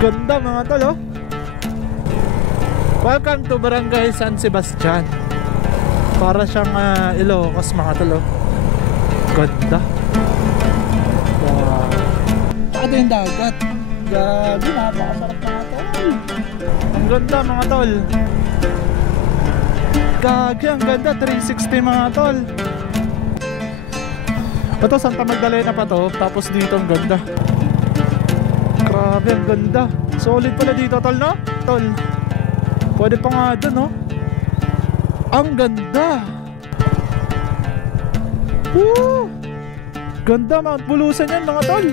Ganda mga tol, oh. Welcome to Barangay San Sebastian. Para siyang Ilocos mga tol, oh. Ganda. Wow. Tsaka yung dagat. Gabi, napakasarap mga tol. Ang ganda mga tol. Gagi, ang ganda. 360 mga tol. Ito Santa Magdalena pa to. Tapos dito ang ganda. Grabe, ang ganda. Solid pala dito tol, no? Tol, pwede pa nga dun, no? Ang ganda. Woo! Ganda, Mount Bulusan yan mga tol.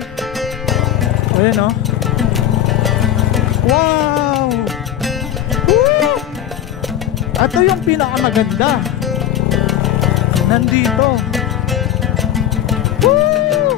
Ayan, no? Wow! Woo! Ito yung pinakamaganda. Nandito. Woo!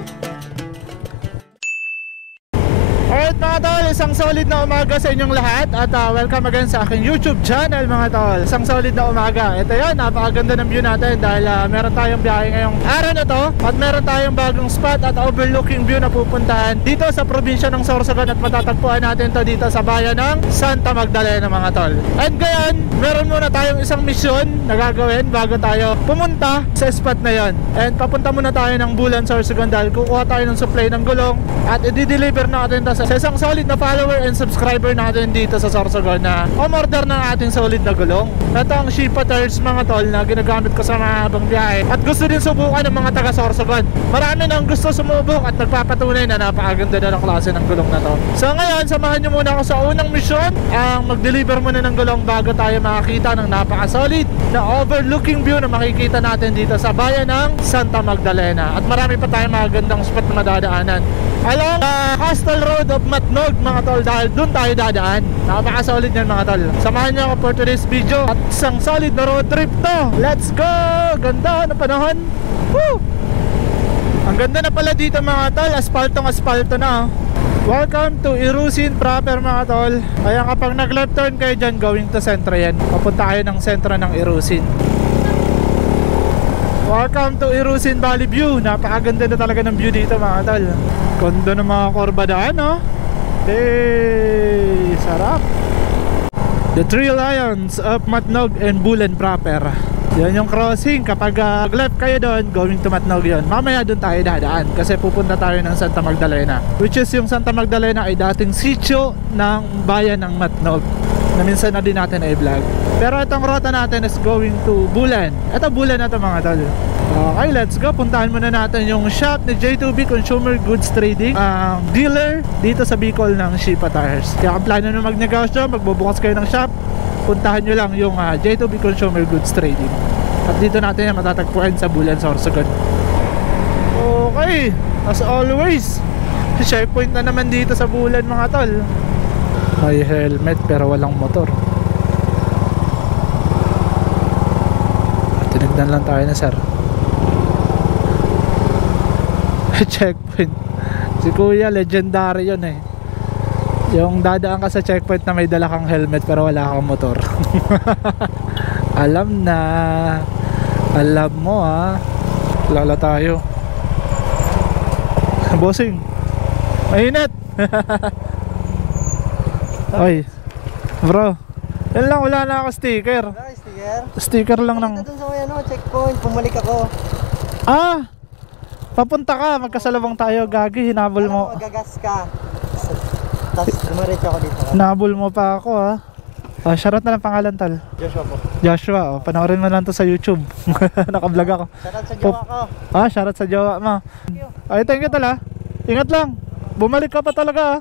Alright mga tol, isang solid na umaga sa inyong lahat. At welcome again sa aking YouTube channel mga tol. Isang solid na umaga. Ito yun, napakaganda ng view natin. Dahil meron tayong biyahe ngayong araw na to. At meron tayong bagong spot at overlooking view na pupuntahan dito sa probinsya ng Sorsogon. At matatagpuan natin to dito sa bayan ng Santa Magdalena mga tol. And ngayon, meron muna tayong isang misyon na gagawin bago tayo pumunta sa spot na yon. And papunta muna tayo ng Bulan, Sorsogon dahil kukuha tayo ng supply ng gulong. At i-deliver natin to sa isang solid na follower and subscriber natin dito sa Sorsogon na umorder na ating solid na gulong. Ito ang Shipa tires mga tol na ginagamit ko sa mga habang biyahe. At gusto din subukan ng mga taga Sorsogon. Marami nang gusto sumubok at nagpapatunay na napakaganda na ng klase ng gulong na to. So ngayon, samahan nyo muna ako sa unang misyon. Ang mag-deliver muna ng gulong bago tayo makakita ng napaka-solid na overlooking view na makikita natin dito sa bayan ng Santa Magdalena. At marami pa tayong magandang spot na madadaanan along Coastal Road of Matnog mga tol, dahil dun tayo dadaan. Napaka-solid yan mga tol. Samahan nyo ako for today's video. At isang solid na road trip to. Let's go! Ganda na panahon. Woo! Ang ganda na pala dito mga tol. Asfalto na, oh. Welcome to Irusin proper mga tol. Kaya kapag nag left turn kayo dyan, going to sentro yan. Papunta kayo ng sentro ng Irusin. Welcome to Irusin Valley View. Napakaganda na talaga ng view dito mga tol. Ganda ng mga kurbadaan, no? Hey, sarap. The Three Lions of Matnog and Bulan proper. Yan yung crossing. Kapag left kayo doon, going to Matnog yun. Mamaya doon tayo dadaan kasi pupunta tayo ng Santa Magdalena, which is yung Santa Magdalena ay dating sitio ng bayan ng Matnog na minsan na din natin i-vlog. Pero itong rota natin is going to Bulan. Ito Bulan na ito mga tol. Okay, let's go. Puntahan muna natin yung shop ni J2B Consumer Goods Trading, dealer dito sa Bicol ng Shipa Tires. Kaya kung plano nyo magnegosyo, magbubukas kayo ng shop, puntahan nyo lang yung J2B Consumer Goods Trading. At dito natin yan matatagpuan sa Bulan, Sorsogon. Okay, as always, checkpoint na naman dito sa Bulan mga tol. May helmet pero walang motor. Tinignan lang tayo na sir. Checkpoint. Si kuya legendary yun eh. Yung dadaan ka sa checkpoint na may dala kang helmet pero wala kang motor. Alam na. Alam mo ha. Lala tayo. Bossing, mainit. Oy bro, yan lang, wala na ako sticker. Sticker lang ng dun sa ano, checkpoint, bumalik ako. Papunta ka, magkasalubong tayo. Gagi, hinabol mo. Magagas ka. Tapos dumaretso ako dito. Hinabol mo pa ako ha. Shoutout na lang pangalan tal. Joshua po. Joshua, panoorin mo lang to sa YouTube. Naka-vlog ako. Shoutout sa jowa ko. Shoutout sa jowa mo. Ay, thank you tal ha. Ingat lang. Bumalik ka pa talaga ha.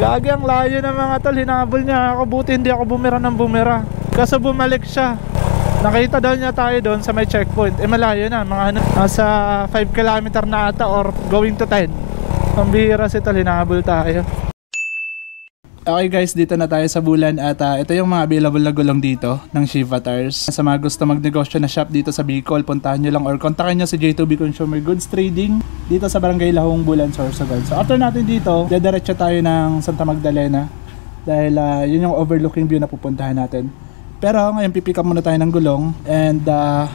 Gagi, ang layo ng mga tol. Hinabol niya ako. Buti hindi ako bumira ng bumira. Kaso bumalik siya. Nakita daw niya tayo doon sa may checkpoint. Malayo na, mga ano, nasa 5 km na ata or going to 10. Ang bihira si tol, hinahabol tayo. Okay guys, dito na tayo sa Bulan at ito yung mga available na gulong dito ng Shipa Tires. Sa mga gusto magnegosyo na shop dito sa Bicol, puntahan nyo lang or kontakin nyo si J2B Consumer Goods Trading dito sa Barangay Lahong, Bulan, Sorsogon. So after natin dito, dediretso tayo ng Santa Magdalena dahil yun yung overlooking view na pupuntahan natin. Pero ngayon pipick up muna tayo ng gulong and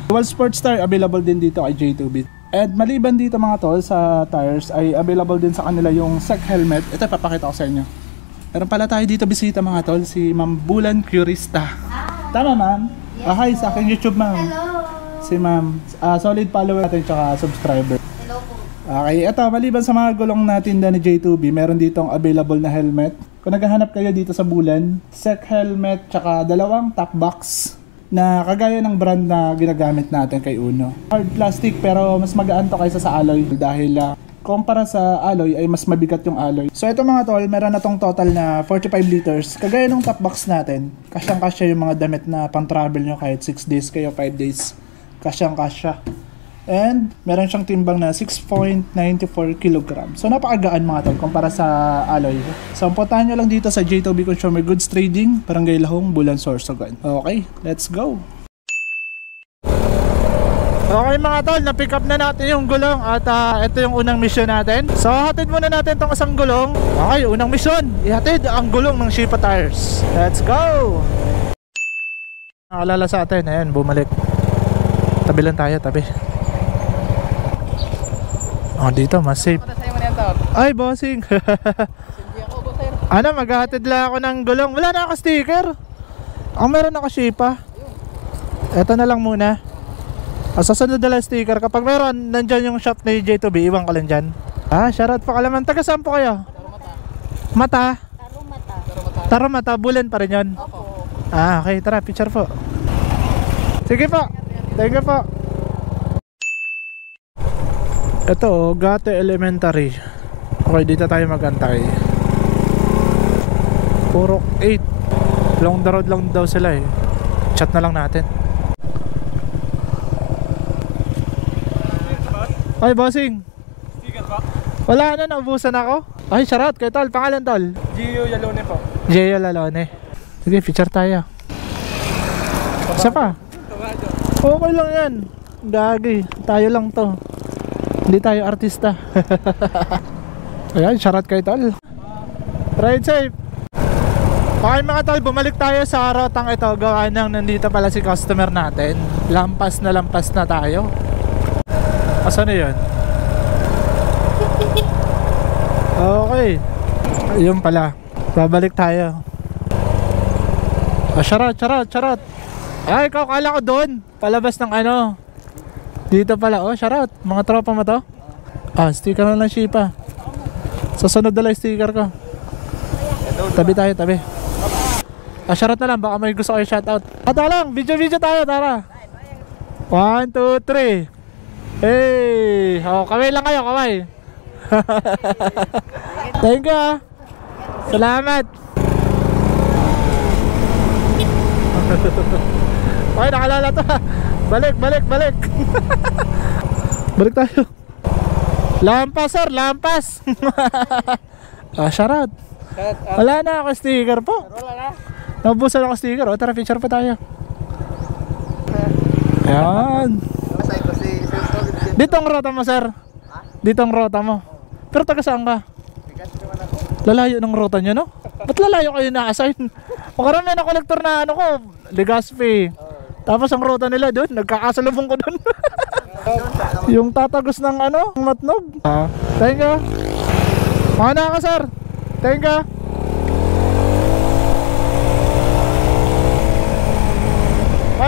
Dual Sportstar available din dito kay J2B. And maliban dito mga tol sa tires ay available din sa kanila yung SEC helmet. Ito papakita ko sa inyo. Meron pala tayo dito bisita mga tol, si Ma'am Bulan Curista. Tama ma'am? Yes, Hi sa aking YouTube ma'am. Hello. Si ma'am, solid follower natin tsaka subscriber. Hello po. Okay, eto maliban sa mga gulong natin na ni J2B, meron ditong available na helmet. Kung naghahanap kayo dito sa Bulan, SEC helmet tsaka dalawang top box na kagaya ng brand na ginagamit natin kay Uno. Hard plastic pero mas magaan to kaysa sa alloy dahil kumpara sa alloy ay mas mabigat yung alloy. So ito mga tol, meron na tong total na 45 liters. Kagaya ng top box natin, kasyang-kasya yung mga damit na pang travel nyo kahit 6 days kayo, 5 days. Kasyang-kasya. And meron siyang timbang na 6.94 kg. So napakagaan mga tol kumpara sa alloy. So puntahan nyo lang dito sa J2B Consumer Goods Trading, Barangay Lahong, Bulan, Sorsogon. Okay, let's go! Okay mga tol, na-pick up na natin yung gulong at ito yung unang mission natin. So hatid muna natin tong isang gulong. Okay, unang mission, ihatid ang gulong ng Shipa Tires. Let's go! Nakalala sa atin, ayan, bumalik. Tabi lang tayo, tabi. Oh, dito, mas safe. Ay, bossing. Ano, maghahatid lang ako ng gulong. Wala na ako sticker. Ang meron ako Shipa. Ito na lang muna. Sasunod na lang sticker. Kapag meron, nandyan yung shop ni J2B, iwan ka lang dyan. Shoutout pa kalaman. Taga saan po kayo? Mata? Tarumata. Bulan pa rin yun? Okay, tara, picture po. Sige po. Thank you po. Ito, Gate Elementary. Okay, dito tayo magantay. Puro 8. Long the road lang daw sila eh. Chat na lang natin. Ay, bossing. Sticker ba? Wala na, naubusan ako. Ay, shoutout kay tol, pangalan tol? Gio Yalone po. Gio Lalone. Sige, picture tayo. Isa pa? Okay lang yan. Gagi, tayo lang to. Hindi tayo artista. Ayan, shoutout kay tol. Ride safe. Okay mga tol, bumalik tayo sa rotang ito. Gawa nang nandito pala si customer natin. Lampas na tayo. Asan na yun? Okay. Ayun pala. Babalik tayo. Charot. Ay, ikaw kala ko doon. Palabas ng ano. Dito pala. Charot. Mga tropa mo to? Sticker na lang Shipa. Susunod na lang sticker ko. Tabi tayo, tabi. Charot na lang. Baka may gusto kayo shoutout. Lang. Video tayo. Tara. 1, 2, 3. Hey! Kamay lang kayo, kamay. Thank you. Salamat. Okay, nakalala to. Balik. Balik tayo. Lampas sir, lampas. Shoutout. Wala na ako sticker po. Nabusan ako sticker. Tara, picture pa tayo. Ayan. Dito ang rota mo sir. Dito ang rota mo. Pero taga saan ka? Lalayo ng rota nyo no? Ba't lalayo kayo na-assign? Makarami na kolektor na ano ko, Legazpi. Tapos ang rota nila doon, nagkakasalubong ko doon. Yung tatagos ng ano, Matnog. Thank you. Mana ka sir. Thank you.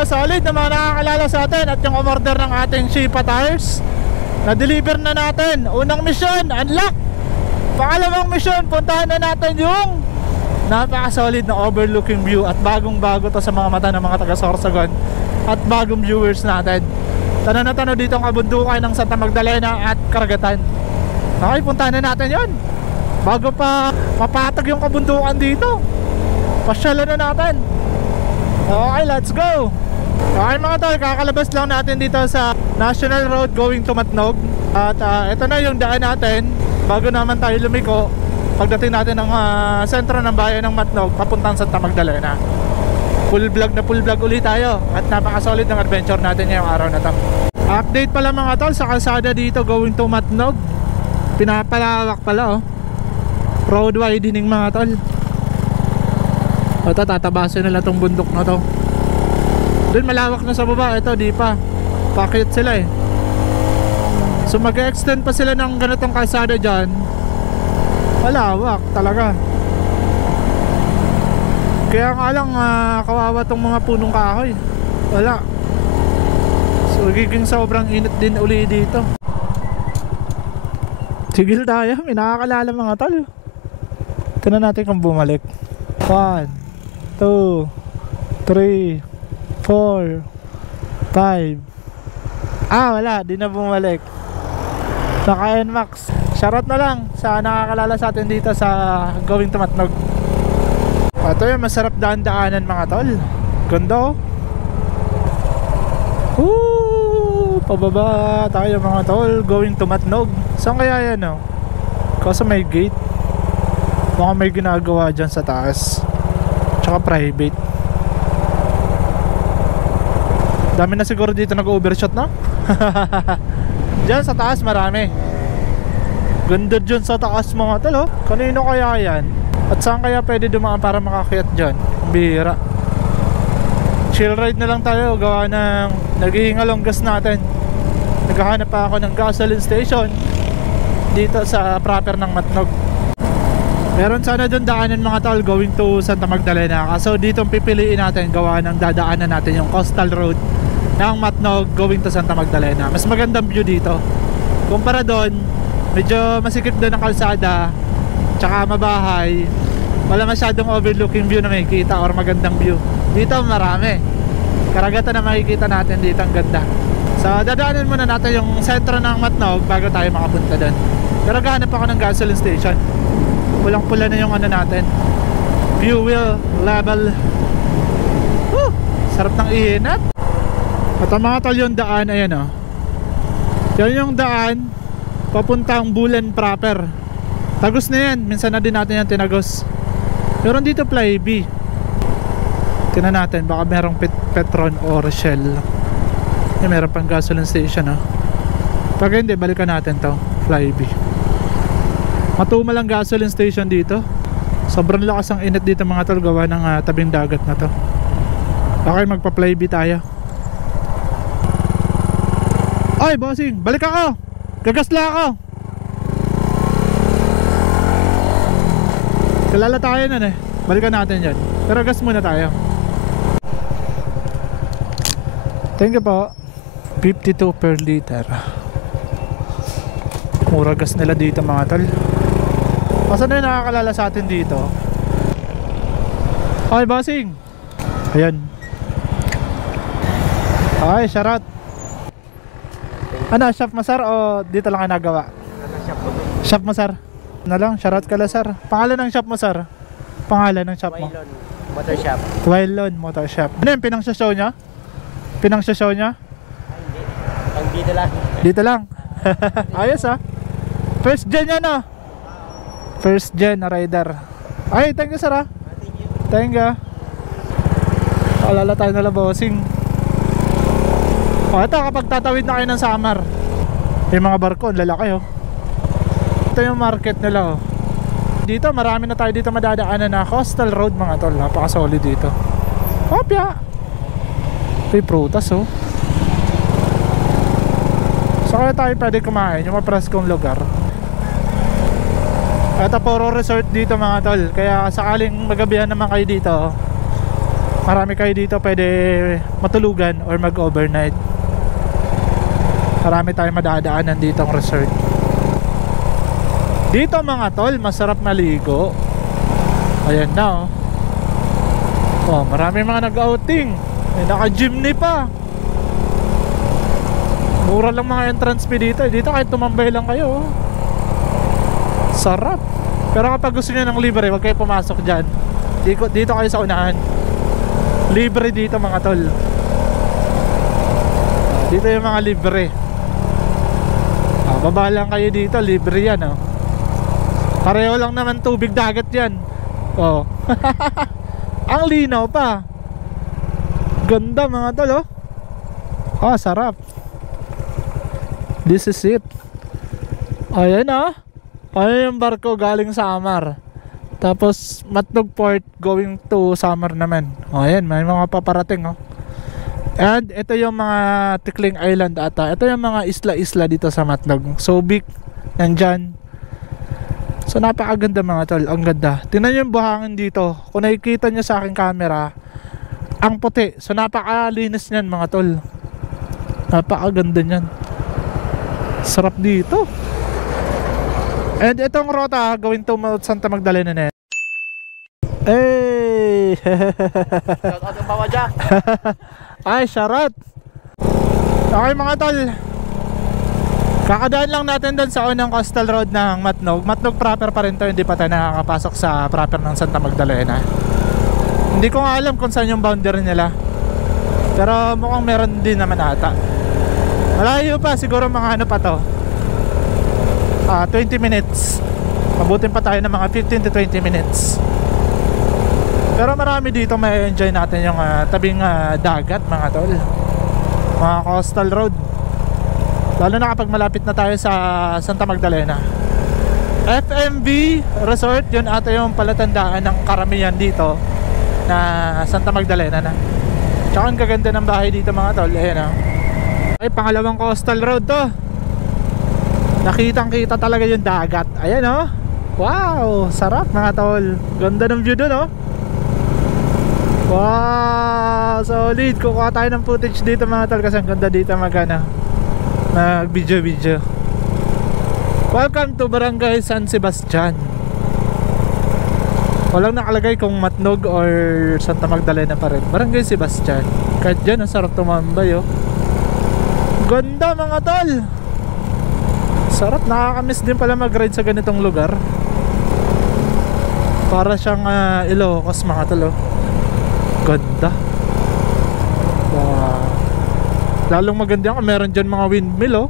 Solid na mga nakakalala sa atin at yung umorder ng ating Shipa Tires na-deliver na natin. Unang mission, unlock. Pangalawang mission, puntahan na natin yung napaka-solid na overlooking view at bagong-bago to sa mga mata ng mga taga-Sorsogon at bagong viewers natin. Tanaw na tanaw dito ang kabundukan ng Santa Magdalena at Karagatan. Okay, puntahan na natin yon bago pa mapatag yung kabundukan dito. Pasyalan na natin. Okay, let's go. Okay mga tol, kakalabas lang natin dito sa National Road going to Matnog. At ito na yung daan natin bago naman tayo lumiko pagdating natin ng sentro ng bayan ng Matnog papuntang Santa Magdalena. Full vlog ulit tayo at napaka-solid ng adventure natin ngayong araw na to. Update pala mga tol sa kalsada dito going to Matnog. Pinapalawak pala road widening mga tol. Ito, tatabasin nila tong bundok na to. Doon malawak na sa baba. Ito, di pa. Pakit sila eh. So mag-extend pa sila ng ganitong kalsada dyan. Malawak talaga. Kaya nga lang kawawa tong mga punong kahoy. Wala. So giging sobrang init din uli dito. Sigil tayo, may nakakalala mga tol. Tignan natin kung bumalik. 1, 2, 3, 4, 5. Wala, di na bumalik. Naka NMAX. Shoutout na lang sa nakakalala sa atin dito sa Going to Matnog. Ito yung masarap daan-daanan mga tol. Ganda oh. Pababa tayo mga tol, going to Matnog. Saan kaya yan oh? Kasi may gate. Baka may ginagawa dyan sa taas. Tsaka private. Dami na siguro dito nag-overshot no? Dyan sa taas marami. Ganda dyan sa taas mga tol oh. Kanino kaya yan? At saan kaya pwede dumaan para makakayat dyan? Bihira. Chill ride na lang tayo. Gawa ng naghihingalong gas natin. Naghahanap pa ako ng gasoline station dito sa proper ng Matnog. Meron sana doon daanan mga tol going to Santa Magdalena. Kaso dito pipiliin natin gawa ng dadaanan natin yung coastal road ng Matnog going to Santa Magdalena. Mas magandang view dito. Kumpara doon, medyo masikip doon ang kalsada, tsaka mabahay. Wala masyadong overlooking view na makikita or magandang view. Dito marami. Karagatan na makikita natin dito, ang ganda. So dadaanan muna natin yung sentro ng Matnog bago tayo makapunta doon. Pero gahanap ako ng gasoline station. Pulang pula na yung ano natin, fuel level. Woo! Sarap ng inat. At ang mga tol yung daan, ayan o. Yan yung daan papuntang Bulan proper. Tagos na yan, minsan na din natin yan tinagos. Meron dito Flyby. Tingnan natin, baka merong Petron or Shell. Meron pang gasoline station oh. Pag hindi, balikan natin to Flyby. Matumal ang gasoline station dito. Sobrang lakas ang init dito mga tol, gawa ng tabing dagat na to. Okay, magpa-Flyby tayo. Ay bossing, balik ako. Gagasla ako. Kilala tayo nun eh. Balikan natin yan. Pero gas muna tayo. Thank you po. 52 per liter. Mura gas nila dito mga tol. Asan na yung nakakalala sa atin dito? Ay bossing. Ayan. Ay shoutout. Ano, Shop Masar o dito lang ang nagawa? Shop Masar. Na lang, shoutout ka lang sir. Pangalan ng Shop Masar? Pangalan ng shop mo? Wailon Motor Shop. Wailon Motor Shop. Ano yung pinang-show niya? Pinang-show niya? Hindi. Pang dito lang. Dito lang. Ayos ah. First gen yan ah. First gen na rider. Ay, thank you sir ah. Thank you. Alala tayo nila bossing. O ito, kapag tatawid na kayo ng Samar, yung mga barko, lalaki oh. Ito yung market nila oh. Dito, marami na tayo dito madadaanan na coastal road mga tol. Napaka-solid dito. Kopya. May prutas oh. So kaya tayo pwede kumain, yung mapreskong lugar. Ito puro resort dito mga tol. Kaya sakaling magabihan naman kayo dito, marami kayo dito pwede matulugan or mag-overnight. Marami tayong madadaanan dito ang resort. Dito mga tol, masarap maligo. Ayan na oh. Oh, marami mga nag-outing. May naka-jeepney pa. Mura lang mga entrance fee dito. Dito kahit tumambay lang kayo oh. Sarap. Pero kapag gusto nyo ng libre, huwag kayo pumasok dyan. Dito kayo sa unahan. Libre dito mga tol. Dito yung mga libre. Baba lang kayo dito, libre yan oh. Pareho lang naman tubig dagat yan. Oh. Ang linaw pa. Ganda mga tol oh. Oh, sarap. This is it. Ayan oh. Ayan yung barko galing sa Samar. Tapos Matnog Port going to Samar naman. Oh, ayan, may mga paparating oh. And ito yung mga Tikling Island ata. Ito yung mga isla-isla dito sa Matnog. Subic, nandyan. So napakaganda mga tol, ang ganda. Tingnan niyo yung buhangin dito. Kung nakikita niyo sa aking camera, ang puti. So napakalinis niyan mga tol. Napakaganda niyan. Sarap dito. And itong rota going to Santa Magdalena na yan. Hey! Shout out yung bawa dyan. Ay, charot. Okay mga tol, kakadaan lang natin doon sa unang coastal road ng Matnog. Matnog proper pa rin to, hindi pa tayo nakakapasok sa proper ng Santa Magdalena. Hindi ko nga alam kung saan yung boundary nila, pero mukhang meron din naman ata. Malayo pa, siguro mga ano pa to, 20 minutes. Mabutin pa tayo ng mga 15 to 20 minutes. Pero marami dito, may enjoy natin yung tabing dagat mga tol, mga coastal road. Lalo na kapag malapit na tayo sa Santa Magdalena. FMV Resort, yun ata yung palatandaan ng karamihan dito na Santa Magdalena na. Tsaka ang gaganda ng bahay dito mga tol. Ayan o. Ay, pangalawang coastal road to. Nakitang kita talaga yung dagat. Ayan o. Wow, sarap mga tol. Ganda ng view dun o. Wow, solid. Kukuha tayo ng footage dito mga tol, kasi ang ganda dito mag video. Welcome to Barangay San Sebastian. Walang nakalagay kung Matnog or Santa Magdalena pa rin. Barangay Sebastian. Kahit dyan, ang sarap tumambay oh. Ganda mga tol. Sarap, nakakamiss din pala mag-ride sa ganitong lugar. Para siyang Ilocos mga tol oh. Ganda. Wow. Lalong maganda yan kung meron dyan mga windmill oh.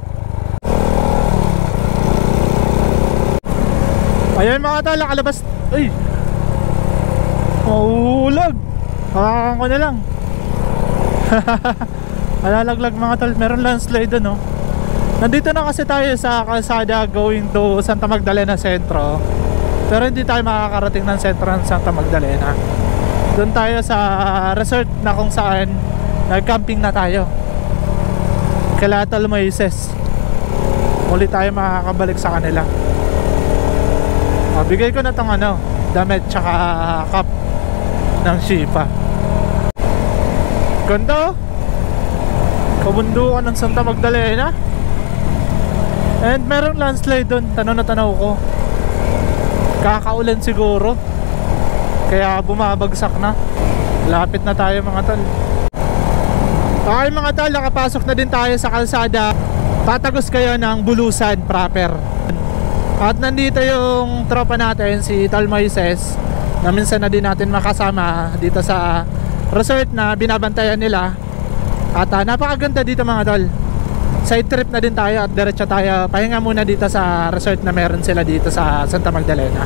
Ayan mga tol, nakalabas. Ay, mahuhulag. Hawakan ko na lang. Alalaglag mga tol. Meron landslide dun oh. Nandito na kasi tayo sa kalsada going to Santa Magdalena Sentro, pero hindi tayo makakarating ng sentro ng Santa Magdalena. Doon tayo sa resort na kung saan nag-camping na tayo, Calatal Moises. Muli tayo makakabalik sa kanila. Bigay ko na tong damit tsaka cup ng Shipa. Ganda oh. Kabundukan ng Santa Magdalena. And merong landslide doon. Tanaw na tanaw ko. Kakaulan siguro, kaya bumabagsak na. Lapit na tayo mga tol. Okay mga tol, nakapasok na din tayo sa kalsada. Tatagos kayo ng Bulusan proper. At nandito yung tropa natin, si Tol Moises, na minsan na din natin makasama dito sa resort na binabantayan nila. At napakaganda dito mga tol. Side trip na din tayo at diretso tayo. Pahinga muna dito sa resort na meron sila dito sa Santa Magdalena.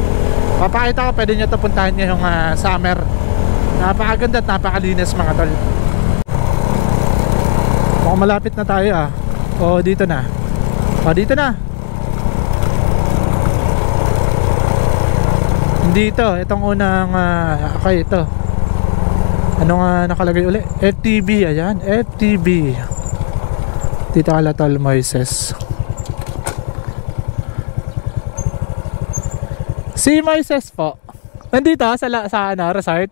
Papakita ko, pwede nyo ito puntahan ngayong summer. Napakaganda at napakalinis mga tol. Mukhang malapit na tayo ah. O dito na. O dito na. Dito, itong unang okay, ito. Ano nga nakalagay uli? FTB, ayan, FTB. Dito Calatal Moises. Si Moises po nandito sa resort.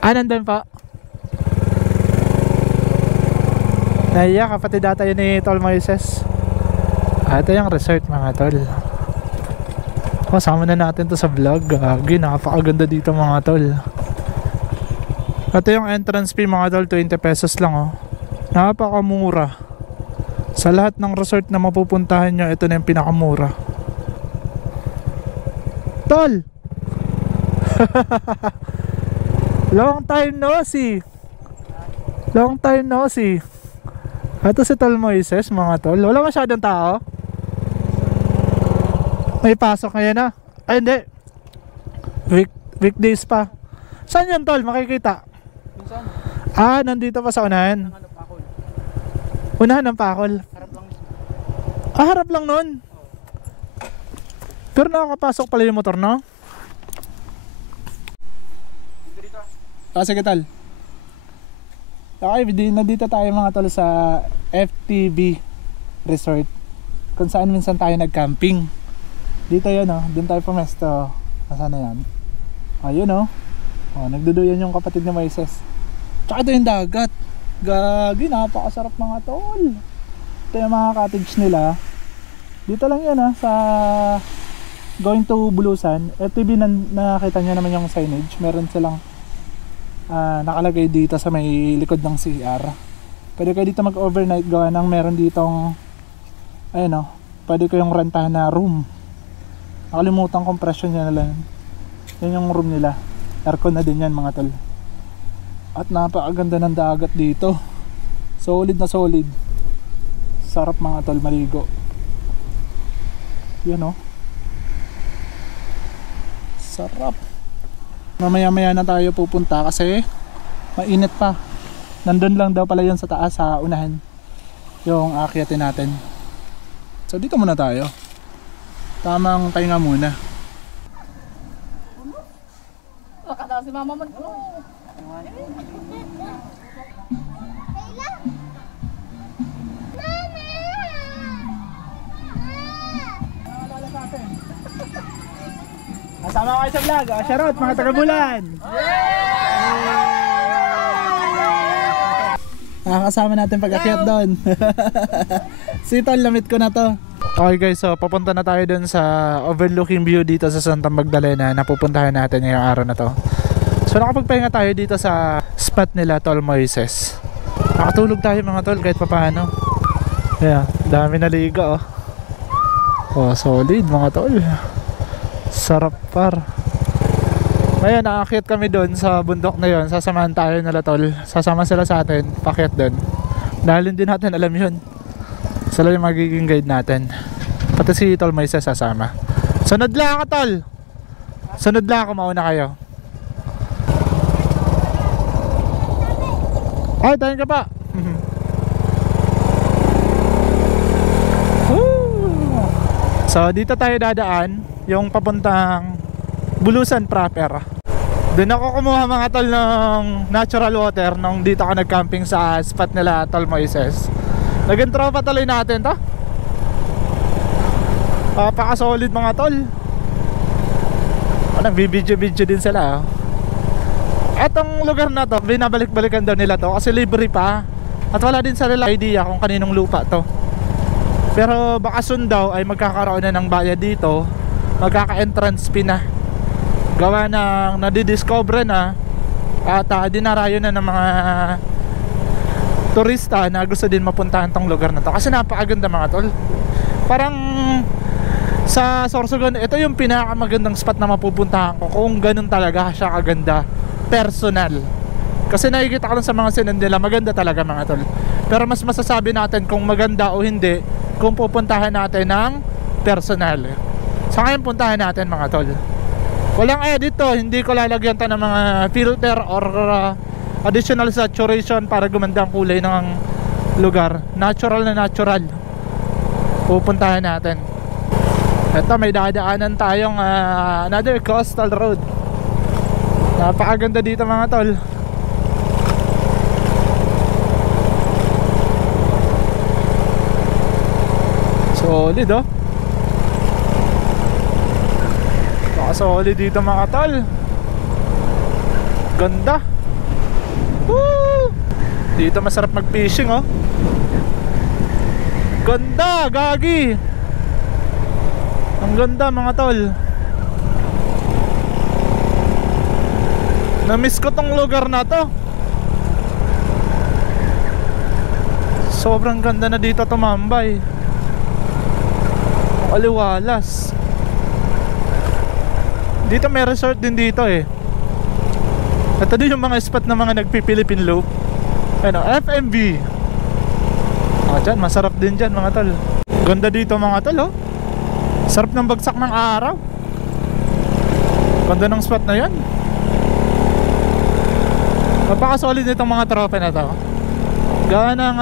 Nandun po. Naiya, kapatid data yun ni Tol Moises. Ito yung resort mga tol. Kasama na natin to sa vlog. Napakaganda dito mga tol. Ito yung entrance fee mga tol, 20 pesos lang oh. Napakamura. Sa lahat ng resort na mapupuntahan nyo, ito na yung pinakamura. Tol! Long time no see. Long time no see. Ito si Tol Moises mga tol. Wala masyadong tao. May pasok ngayon na. Ay hindi, weekdays pa. Saan yun tol? Makikita? Nandito pa sa unahan. Unahan ng Pakol. Harap lang nun. Pero nakakapasok pala yung motor no? Sige tol. Okay, nandito tayo mga tol sa FTB Resort. kung saan minsan tayo nag-camping. Dito yun oh, doon tayo pumesto. Nasaan na yan? Ayun oh. Oh, nagduduyan yung kapatid ni Moises. Tsaka ito yung dagat. Gagi, napakasarap mga tol. Ito yung mga cottage nila. Dito lang yan ah, sa going to Bulusan. Ito yung nakita nyo naman yung signage. Meron silang nakalagay dito sa may likod ng CR. Pwede kayo dito mag-overnight, gawa ng meron ditong ayun oh, pwede kayong rentahan na room. Nakalimutan kong presyo niya na lang. Yan yung room nila. Aircon na din yan mga tol. At napakaganda ng dagat dito. Solid na solid. Sarap mga tol maligo. Yan oh. Sarap. Mamaya maya na tayo pupunta kasi mainit pa. Nandun lang daw pala yun sa taas sa unahan yung aakyatin natin. So dito muna tayo. Tamang pahinga muna. Baka daw si mama mo. Kasama ko kayo sa vlog. Shoutout mga taga-Bulan. Nakakasama natin pag-akyat doon. Si Tol, lamit ko na to. Okay guys, so papunta na tayo dun sa overlooking view dito sa Santa Magdalena na pupuntahan natin ngayong araw na to. So nakapagpahinga tayo dito sa spot nila Tol Moises. Nakatulog tayo mga tol kahit papaano. Yeah, dami na liga oh. Oh, solid mga tol. Sarap par. Ngayon naakyat kami doon sa bundok na yon. Sasamahan tayo nila tol. Sasama sila sa atin, pakyat doon. Dahil hindi natin alam yun. Sila yung magiging guide natin. Pati si Tol Moises sasama. Sunod lang ako tol. Sunod lang ako, mauna kayo. Ay, tayo ka pa. So dito tayo dadaan, yung papuntang Bulusan proper. Doon ako kumuha mga tol ng natural water nung dito ako nag-camping sa spot nila Tol Moises. Naging tropa tuloy natin to. Paka-solid mga tol. Nagbibidyo-video din sila. Etong lugar na to, binabalik-balikan daw nila to kasi libre pa. At wala din sa nila idea kung kaninong lupa to. Pero baka soon daw ay magkakaroon na ng bayad dito. Magkaka-entrance fee na. Gawa ng nadidiscover na at dinarayo na ng mga turista na gusto din mapuntahan tong lugar na to. Kasi napakaganda mga tol. Parang sa Sorsogon, ito yung pinakamagandang spot na mapupuntahan ko kung ganun talaga siya kaganda. Personal. Kasi nakikita ko lang sa mga sinan nila, maganda talaga mga tol. Pero mas masasabi natin kung maganda o hindi kung pupuntahan natin ng personal. Sa ngayon puntahan natin mga tol. Walang edit to, hindi ko lalagyan to ng mga filter or additional saturation para gumanda ang kulay ng lugar. Natural na natural. Pupuntahan natin. Ito may dadaanan tayong another coastal road. Napakaganda dito mga tol. Solid oh. Solid dito mga tol. Ganda. Woo! Dito masarap mag-fishing oh. Ganda, gagi. Ang ganda mga tol. Na-miss ko tong lugar na to. Sobrang ganda na dito tumambay. Aliwalas. Dito may resort din dito eh. Ito din yung mga spot na mga nagpi-Philippine Loop. Ano, FMB. Dyan, masarap din dyan mga tol. Ganda dito mga tol oh. Sarap ng bagsak ng araw. Ganda ng spot na yan. Napaka-solid nitong mga tropa na to. Gawa ng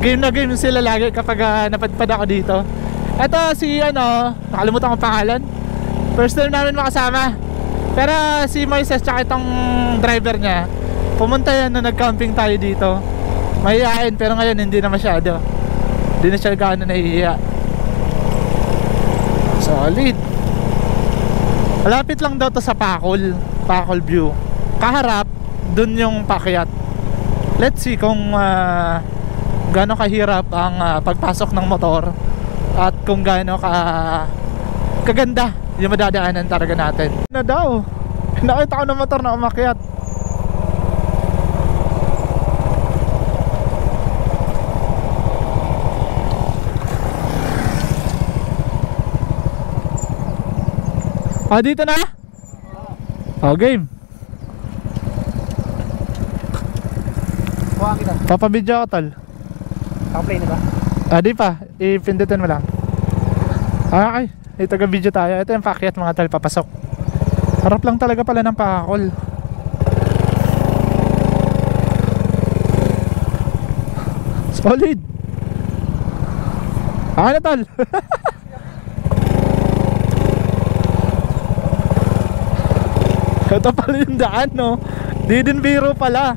game na game sila lagi kapag napadpad ako dito. Ito si ano, nakalimutan ko pangalan. First time namin makasama. Pero si Moises tsaka itong driver niya, pumunta yan nung nag-camping tayo dito. Mahihain pero ngayon hindi na masyado. Hindi na siya gaano nahihiya. Solid. Malapit lang daw to sa Pacol View. Kaharap, dun yung paakyat. Let's see kung gaano kahirap ang pagpasok ng motor at kung gaano kaganda yung madadaanan talaga natin. Na daw, nakita ko ng motor na umakyat. Dito na? Game. Kuha kita. Papabidyo ako, tol. Naka-play na ba? Di pa, ipindutin mo lang. Okay, taga-video tayo. Ito yung paakyat mga tol, papasok. Harap lang talaga pala ng Pacol. Solid. Na tol. Ito pala yung daan, no? Di din biro pala.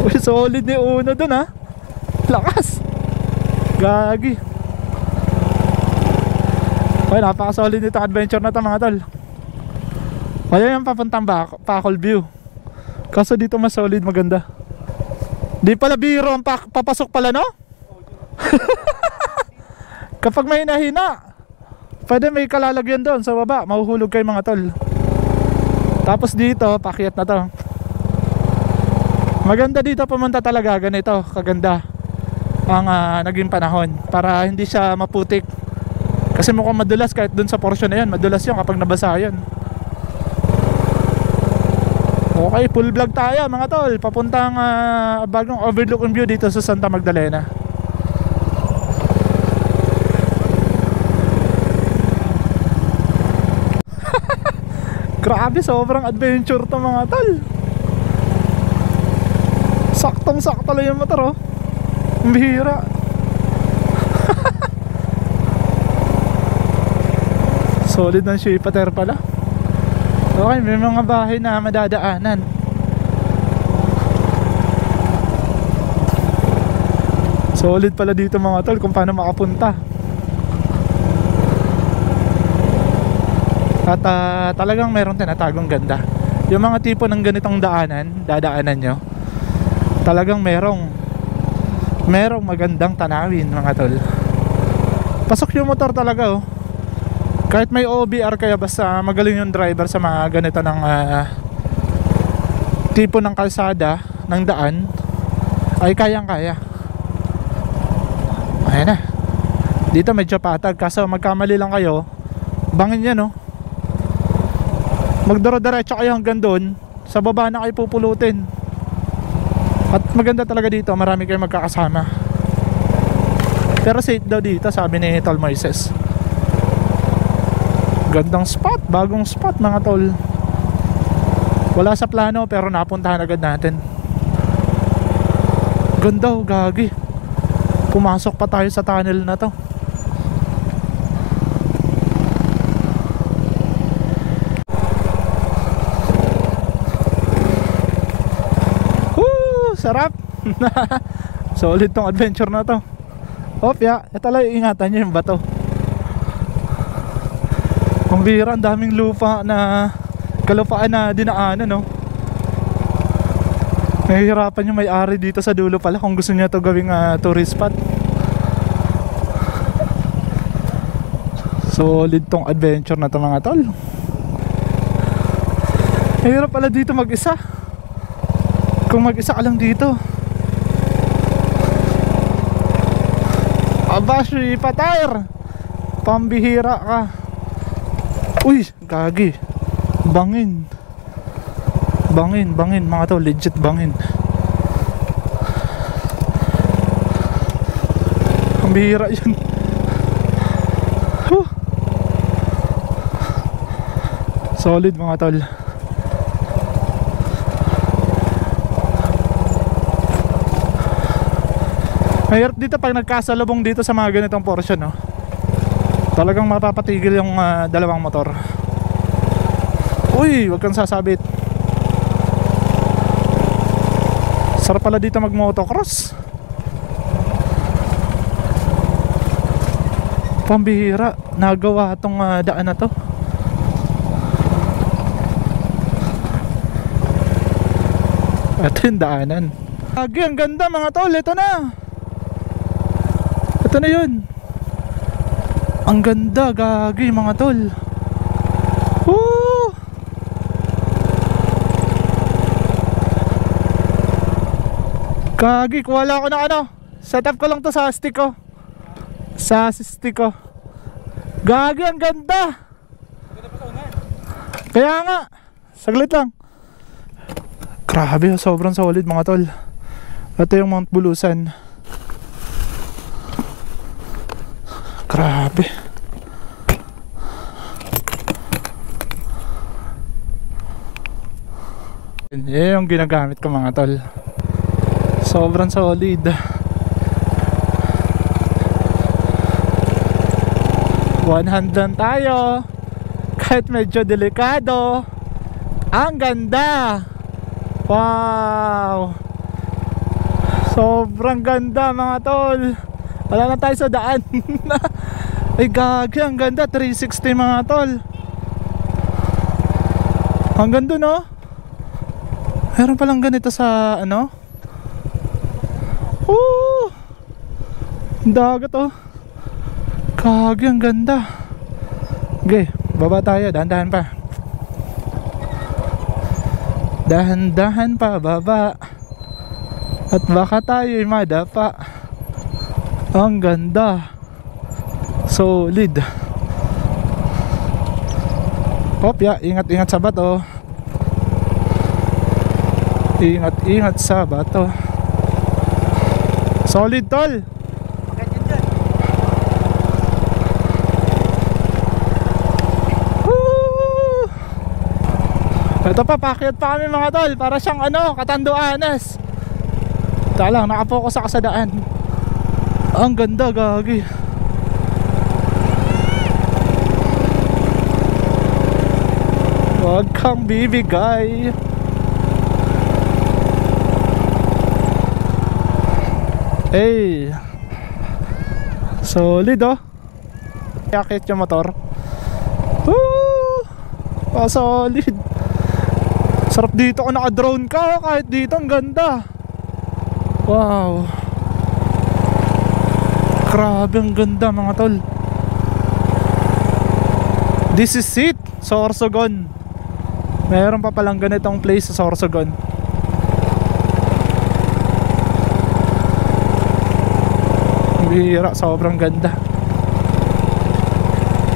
Uy, solid ni Uno dun, ha? Lakas. Gagi. Uy, napaka-solid nito adventure na to mga tol. Kaya yung papuntang Pacol View. Kaso dito mas solid, maganda. Di pala biro ang papasok pala, no? Kapag may hina-hina, pwede may kalalagyan doon sa baba, mahuhulog kayo mga tol. Tapos dito, paakyat na to. Maganda dito pumunta talaga, ganito, kaganda ang naging panahon para hindi siya maputik. Kasi mukhang madulas kahit dun sa portion na yun, madulas yun kapag nabasa yun. Okay, full vlog tayo mga tol, papuntang bagong overlooking view dito sa Santa Magdalena. Grabe, sobrang adventure to mga tol. Saktong sakto lang yung motor, oh. Ang bihira. Solid ng Shapeater pala. Okay, may mga bahay na madadaanan. Solid pala dito mga tol kung paano makapunta. At talagang meron tinatagong ganda. Yung mga tipo ng ganitong dadaanan nyo, talagang merong magandang tanawin mga tol. Pasok yung motor talaga, oh. Kahit may OBR kaya basta magaling yung driver sa mga ganito ng tipo ng kalsada, ng daan, ay kayang-kaya. Ayan na. Dito medyo patag, kaso magkamali lang kayo, bangin yan, oh. Magduro-diretso kayo hanggang doon, sa baba na kayo pupulutin. At maganda talaga dito, marami kayong magkakasama. Pero safe daw dito, sabi ni Tol Moises. Gandang spot, bagong spot mga tol. Wala sa plano pero napuntahan agad natin. Ganda, oh, gagi. Pumasok pa tayo sa tunnel na to. Sarap. Solid tong adventure na to. Opya, ito lang ingatan nyo yung bato. Ang bihira, ang daming lupa na kalupaan na dinaanan, no? Nahihirapan yung may-ari dito sa dulo pala kung gusto niya to gawing tourist spot. Solid tong adventure na to mga tol. Mahirap pala dito mag-isa. Kung mag-isa ka lang dito. Abashi Pater, pambihira ka. Uy, gagi. Bangin mga tol, legit bangin. Ang bihira yun. Solid mga tol. Mahirap dito pag nagkasalubong dito sa mga ganitong portion, no? Talagang mapapatigil yung dalawang motor. Uy, wag kang sasabit. Sarap pala dito mag motocross. Pambihira, nagawa tong daan na to. Ito yung daanan. Gagi, ang ganda mga tol, ito na. Ito na yun. Ang ganda, gagi mga tol. Woo! Gagi, kuwala ko na ano. Setup ko lang to sa stick ko. Sa stick ko. Gagi, ang ganda. Kaya nga, saglit lang. Grabe, sobrang solid mga tol. Ito yung Mount Bulusan. Grabe. Yan yung ginagamit ko mga tol. Sobrang solid. One hand lang tayo. Kahit medyo delikado. Ang ganda. Wow. Sobrang ganda mga tol. Wala na tayo sa daan. Ay gagi, ang ganda. 360 mga tol. Ang ganda no. Meron palang ganito sa ano. Dagat oh. Gagi, ang ganda. Okay, baba tayo. Dahan-dahan pa. Dahan-dahan pa baba. At baka tayo'y madapa. Ang ganda. Solid. Opya, ingat-ingat sa bato. Ingat-ingat sa bato. Solid tol. Ito pa, pakyat pa kami mga tol. Para siyang ano, Katanduanes. Taka lang, nakapokus ako sa daan. Ang ganda, gagi. Huwag kang bibigay. Hey. Solid oh. Yakit yung motor. Woo! Solid. Sarap dito kung naka-drone ka. Kahit dito ang ganda. Wow. Grabe, ang ganda mga tol. This is it, Sorsogon. Meron pa palang ganitong place sa Sorsogon. Bihira, sobrang ganda.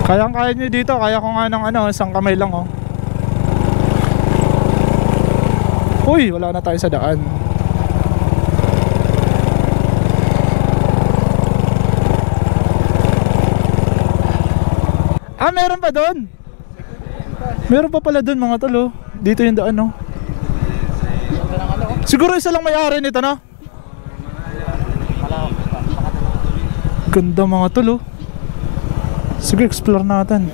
Kayang-kaya nyo dito. Kaya ko nga ng ano, isang kamay lang oh. Uy, wala na tayo sa daan. Ah, meron pa doon. Meron pa pala doon mga tol oh. Dito yung daan oh. Siguro isa lang may-ari nito no? Ganda mga tol oh. Sige, explore natin.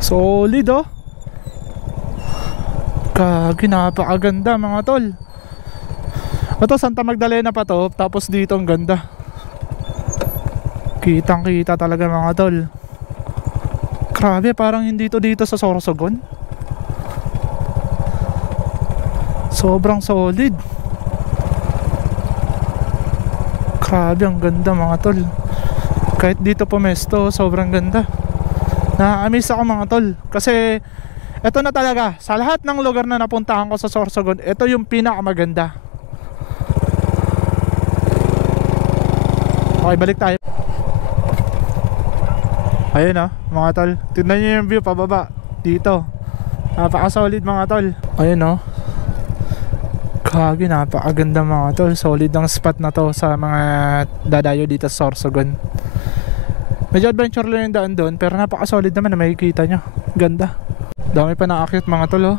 Solid oh. Kagi, napakaganda mga tol. Ito Santa Magdalena pa to. Tapos dito ang ganda. Kitang kita talaga mga tol. Grabe, parang hindi to dito sa Sorsogon. Sobrang solid. Grabe, ang ganda mga tol. Kahit dito pumesto, sobrang ganda. Na-amaze ako mga tol. Kasi ito na talaga, sa lahat ng lugar na napuntahan ko sa Sorsogon, ito yung pinakamaganda. Okay, balik tayo. Ayun oh, mga tol. Tignan nyo yung view pababa. Dito. Napaka-solid mga tol. Ayun oh. Kagi, napakaganda mga tol. Solid ang spot na to sa mga dadayo dito sa Sorsogon. Medyo adventure lang yung daan doon, pero napaka-solid naman na makikita nyo. Ganda. Dami pa nakakit mga tol oh.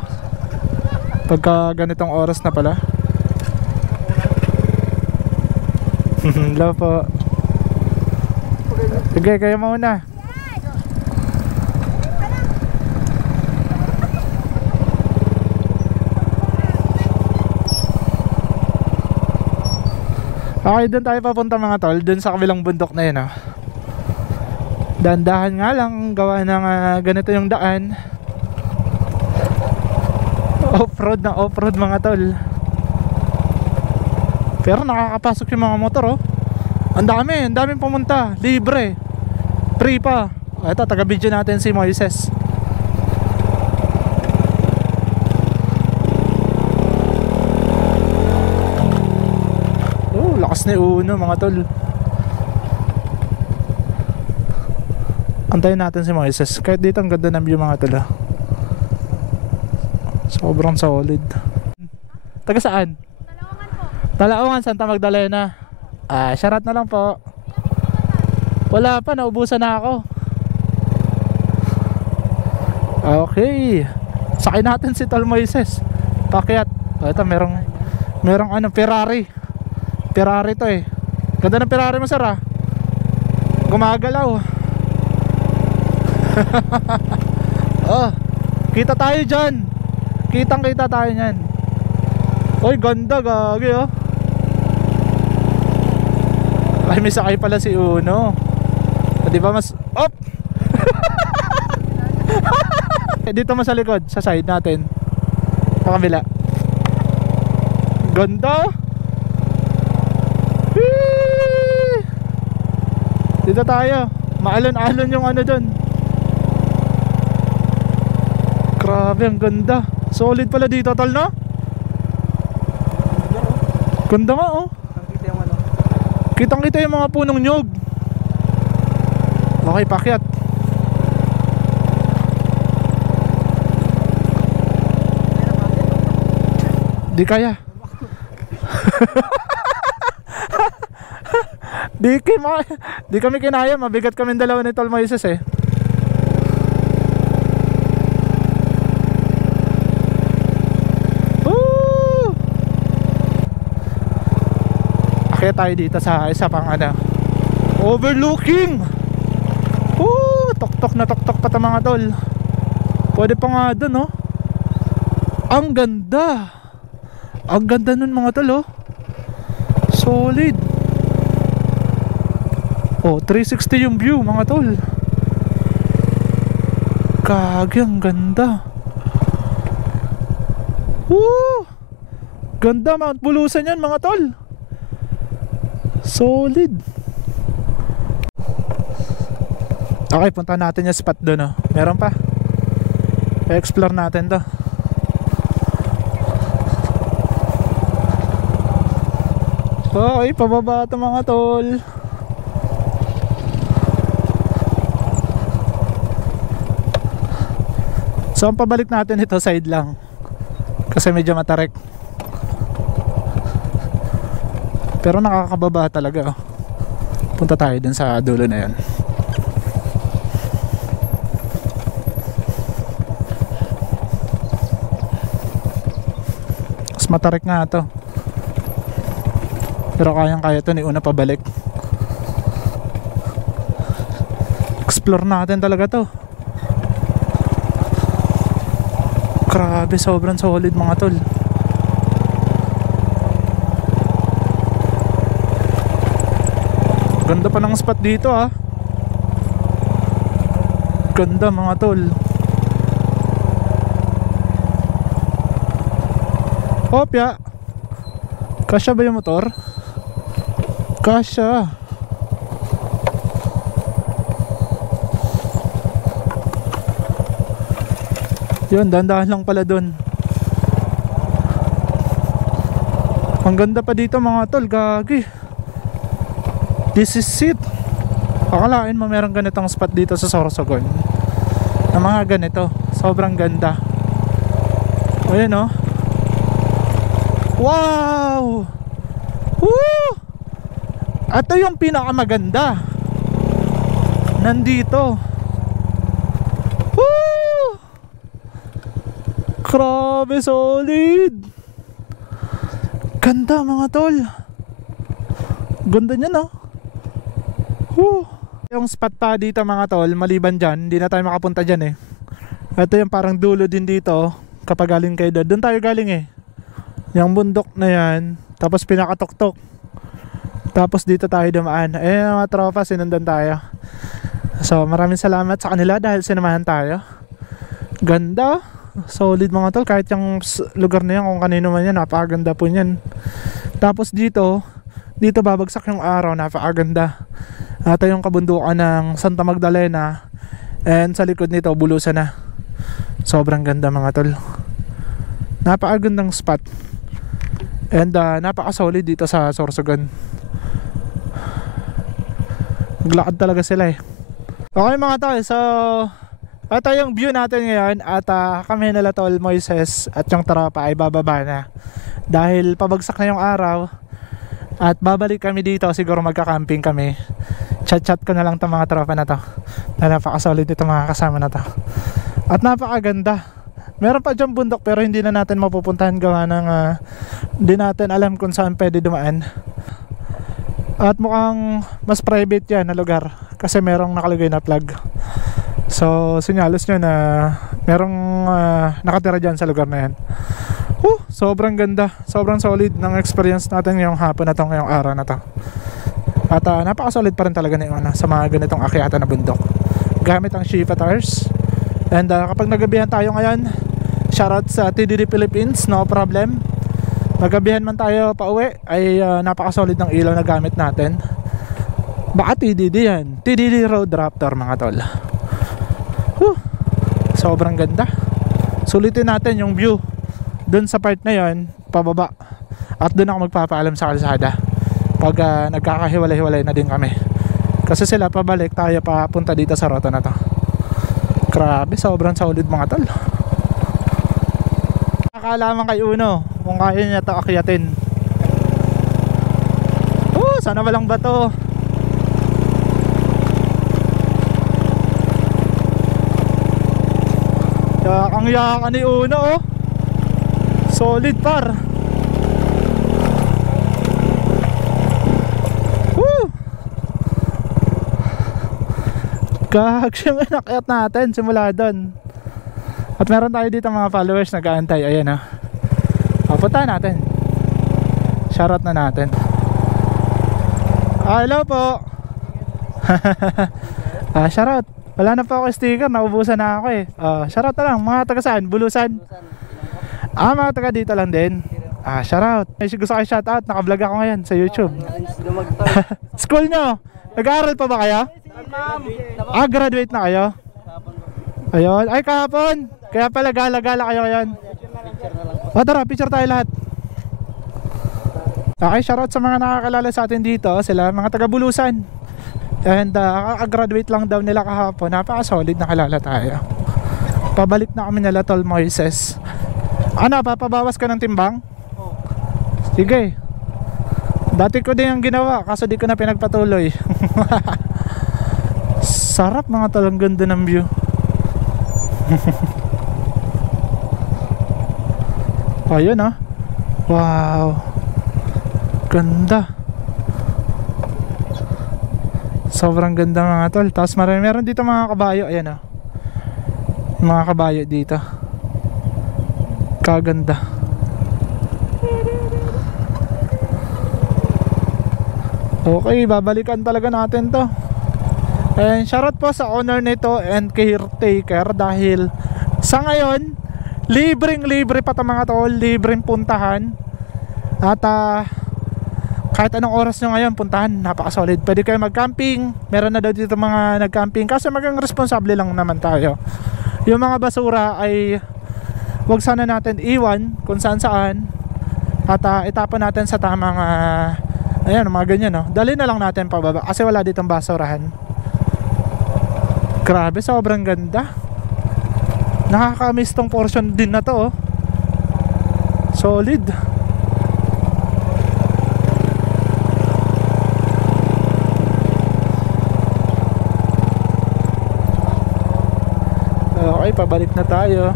Pagka ganitong oras na pala. Hello po. Sige, kayo muna. Okay, doon tayo papunta mga tol. Doon sa kabilang bundok na yun, oh. Dahan-dahan nga lang, gawa ng ganito yung daan. Off-road na off-road mga tol. Pero nakakapasok yung mga motor, oh. Ang daming pumunta. Libre, free pa. Ito, taga-video natin si Moises. Oh, lakas ni Uno mga tol. Antayin natin si Moises. Kahit dito ang ganda ng view mga tol, ah. Sobrang solid. Taga saan? Talawangan po. Talawangan, Santa Magdalena. Shoutout na lang po. Wala pa, naubusan na ako. Okay. Sakay natin si Tol Moises. Pakyat. Ito merong ano, Ferrari. Ferrari to eh. Ganda ng Ferrari mo, sir, ah. Gumagalaw. Oh, kita tayo dyan. Kitang-kita tayo nyan. Oy, ganda, gagi, oh. Ay, may sakay pala si Uno. Di ba mas... Op! Dito mo sa likod, sa side natin. Sa kabila. Ganda. Whee! Dito tayo. Maalon-alon yung ano dun. Grabe, ang ganda. Solid pala dito, tol, no? Ganda nga, oh. Kitang-kita yung mga punong nyog. Okay, pakyat. Di kaya. Di kami kinaya. Mabigat kami dalawa ni Tol Moises eh. Kaya tayo dito sa isa pang ano, overlooking. Tok-tok na tok-tok pa ta mga tol. Pwede pa nga dun, no? Ang ganda. Ang ganda nun mga tol, oh. Solid. Oh, 360 yung view mga tol. Kagi, ang ganda. Ganda, Mount Bulusan yan mga tol. Solid. Okay, punta natin yung spot doon, oh. Meron pa. I-explore natin to. Okay, pababa ito mga tol. So ang pabalik natin ito side lang. Kasi medyo matarik. Pero nakakababa talaga, oh. Punta tayo dun sa dulo na yun. Mas matarik nga to. Pero kayang-kaya to ni Una pabalik. Explore natin talaga to. Grabe, sobrang solid mga tol. Ganda pa ng spot dito, ah. Ganda mga tol. Opya. Kasya ba yung motor? Kasya. Yun, dandahan lang pala dun. Ang ganda pa dito mga tol, gagi. This is it. Akalain mo merong ganitong spot dito sa Sorsogon. Na mga ganito, sobrang ganda. Ayan, oh. Wow! Woo! Ito yung pinakamaganda. Nandito. Woo! Grabe, solid. Ganda mga tol. Ganda niya, no? Yung spot pa dito mga tol, maliban dyan, hindi na tayo makapunta dyan eh. Ito yung parang dulo din dito. Kapag galing kayo doon tayo galing eh. Yung bundok na yan, tapos pinakatok-tok. Tapos dito tayo dumaan. Mga tropa, sinundan tayo. So maraming salamat sa kanila dahil sinamahan tayo. Ganda. Solid mga tol. Kahit yung lugar na yan, kung kanino man yan, napakaganda po yan. Tapos dito babagsak yung araw, napakaganda. At yung kabundukan ng Santa Magdalena. And sa likod nito, Bulusan na. Sobrang ganda mga tol. Napakagandang spot. And napaka-solid dito sa Sorsogon. Naglakad talaga sila eh. Okay mga tol, so ito yung view natin ngayon. At kami nila Tol Moises at yung tropa ay bababa na. Dahil pabagsak na yung araw. At babalik kami dito, siguro magka-camping kami. Chat-chat ko na lang itong mga tropa na to. Na napaka-solid nito mga kasama na to. At napakaganda. Meron pa dyan bundok pero hindi na natin mapupuntahan gawa ng hindi natin alam kung saan pwede dumaan. At mukhang mas private yan na lugar kasi merong nakalagay na flag. So sinyalos nyo na merong nakatira dyan sa lugar na yan. Sobrang ganda, sobrang solid ng experience natin ngayong hapon na to, ngayong araw na to. At napaka-solid pa rin talaga na yung sa mga ganitong akyatan na bundok gamit ang Shifa tires. And kapag nagabihan tayo ngayon, shoutout sa TDD Philippines, no problem. Nagabihan man tayo pa uwi, ay napaka-solid ng ilaw na gamit natin. Baka TDD yan, TDD Road Raptor mga tol. Sobrang ganda. Sulitin natin yung view dun sa part na yon, pababa. At dun ako magpapaalam sa kalsada pag nagkakahiwalay-hiwalay na din kami. Kasi sila pabalik, tayo papunta dito sa rota na to. Grabe, sobrang solid mga tol. Nakakalaman kay Uno kung kaya niya ito akyatin. Sana walang bato. Yakang-yakan ni Uno oh. Solid par. Gags yung inakyat natin simula doon. At meron tayo dito mga followers nag-aantay. Ayan puntahan natin. Shoutout na natin. Hello po. Shoutout. Wala na po ako sticker, naubusan na ako eh. Shoutout na lang. Mga taga saan? Bulusan? Mga taga dito lang din. Shoutout. May gusto kayo shoutout. Naka-vlog ako ngayon sa YouTube. School nyo? Nag-aaral pa ba kayo? Graduate na kayo? Ayun. Ay, kahapon. Kaya pala gala-gala kayo ngayon. Tara, picture tayo lahat. Okay, shoutout sa mga nakakalala sa atin dito. Sila, mga taga-Bulusan. And kaka-graduate lang daw nila kahapon. Napaka-solid na kalala tayo. Pabalik na kami nila Tol Moises. Papabawas ka ng timbang? Sige. Dati ko din yung ginawa, kaso di ko na pinagpatuloy. Sarap mga tol, ang ganda ng view. Ayun wow. Ganda. Sobrang ganda mga tol. Tapos meron dito mga kabayo. Ayan mga kabayo dito. Kaganda. Okay, babalikan talaga natin to. And shoutout po sa owner nito and caretaker dahil sa ngayon libreng-libre pa mga tol, libreng puntahan. At kahit anong oras nyo ngayon puntahan, napaka-solid. Pwede kayo mag-camping. Meron na daw dito mga nag-camping kasi maging responsable lang naman tayo. Yung mga basura ay wag sana natin iwan kung saan-saan. At itapon natin sa tamang ayan, mga ganyan dali na lang natin pababa kasi wala ditong basurahan. Grabe, sobrang ganda. Nakaka-miss tong portion din na to Solid. Okay, pabalik na tayo.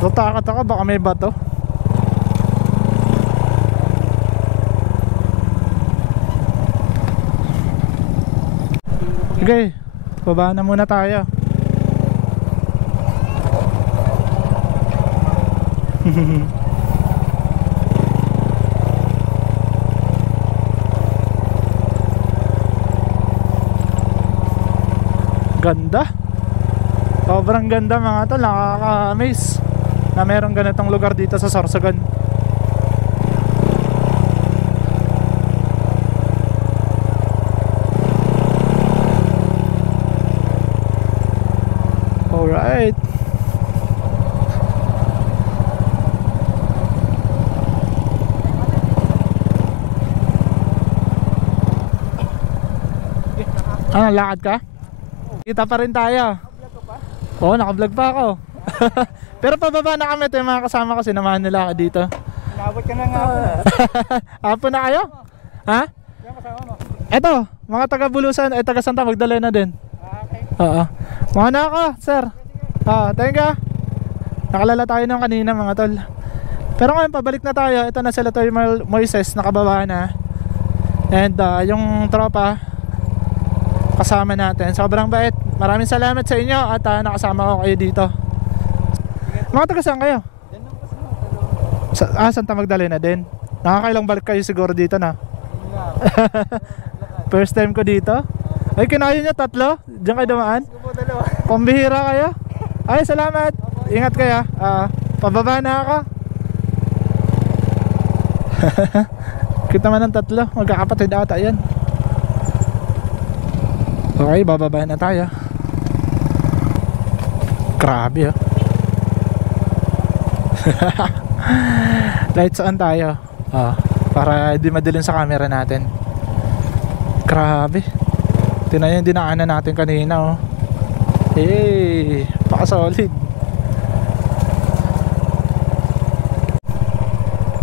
Takot ako, baka may bato. Okay, baba na muna tayo. Ganda. Sobrang ganda mga tol. Nakaka-amaze na merong ganitong lugar dito sa Sorsogon. Alright. Ano, lakad ka? Kita pa rin tayo. Oo, nakablog pa ako. Pero pababa na kami. Ito yung mga kasama ko. Sinamahan nila ako dito. Inabot ka na nga ako. Apo na kayo? Ha? Yan kasama mo. Eto, mga taga Bulusan, taga Santa Magdalena din. Okay. Oo. Mga na ako, sir. Thank you. Nakalala tayo nung kanina mga tol. Pero ngayon pabalik na tayo. Ito na sila Toy Moises, nakababa na. And yung tropa kasama natin. Sobrang bait. Maraming salamat sa inyo at nakasama ko kayo dito. Mga taga saan kayo? Santa Magdalena din. Nakakailang balik kayo siguro dito na. First time ko dito. Ay, kinayo nyo 3? Diyan kayo dumaan? Pambihira kayo? Ay, salamat. Ingat kayo. Pababa na ako. Kita man ng 3. Magkakapatid ata yan. Okay, bababa na tayo. Grabe oh. Lights on tayo. Para di madilim sa camera natin. Grabe. Tingnan yung dinaanan natin kanina oh. Hey, paka-solid.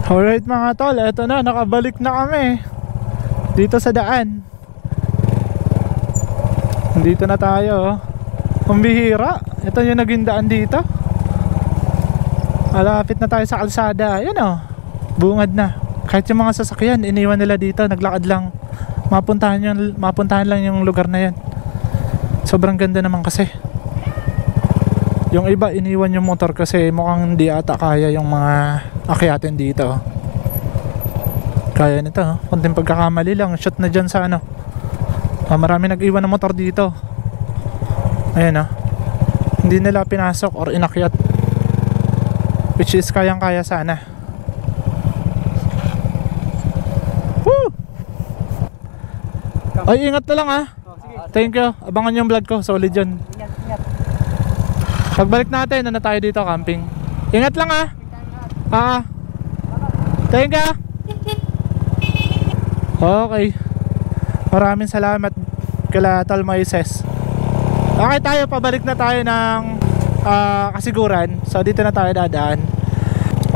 Alright mga tol, eto na, nakabalik na kami dito sa daan. Dito na tayo oh. Pambihira. Ito yung naging daan dito. Malapit na tayo sa kalsada. Ayan oh, bungad na. Kahit yung mga sasakyan iniwan nila dito, naglakad lang. Mapuntahan lang yung lugar na yan. Sobrang ganda naman kasi. Yung iba iniwan yung motor kasi mukhang hindi ata kaya yung mga akyatin dito. Kaya nito oh. Kunting pagkakamali lang, shot na dyan sa ano. Marami nag-iwan ng motor dito. Ayan oh. Hindi nila pinasok or inakyat, which is kayang kaya sana. Woo! Ay, ingat na lang ah. Thank you. Abangan yung vlog ko, solid yun. Ingat. Pagbalik natin, ano tayo dito, camping. Ingat lang ah. Thank you. Okay. Maraming salamat kala Tol Moises. Okay tayo, pabalik na tayo ng Kasiguran. So dito na tayo dadaan.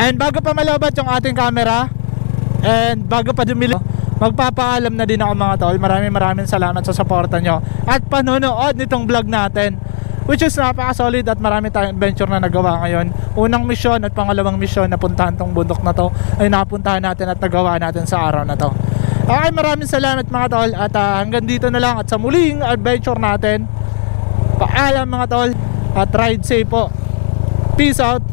And bago pa malobat yung ating camera, and bago pa dumili, magpapaalam na din ako mga tol. Maraming salamat sa suporta nyo at panonood nitong vlog natin, which is napaka-solid at marami tayong adventure na nagawa ngayon. Unang misyon at pangalawang misyon na puntahan tong bundok na to ay napuntahan natin at nagawa natin sa araw na to. Okay, maraming salamat mga tol. At hanggang dito na lang at sa muling adventure natin. Paalam mga tol. At ride safe po. Peace out.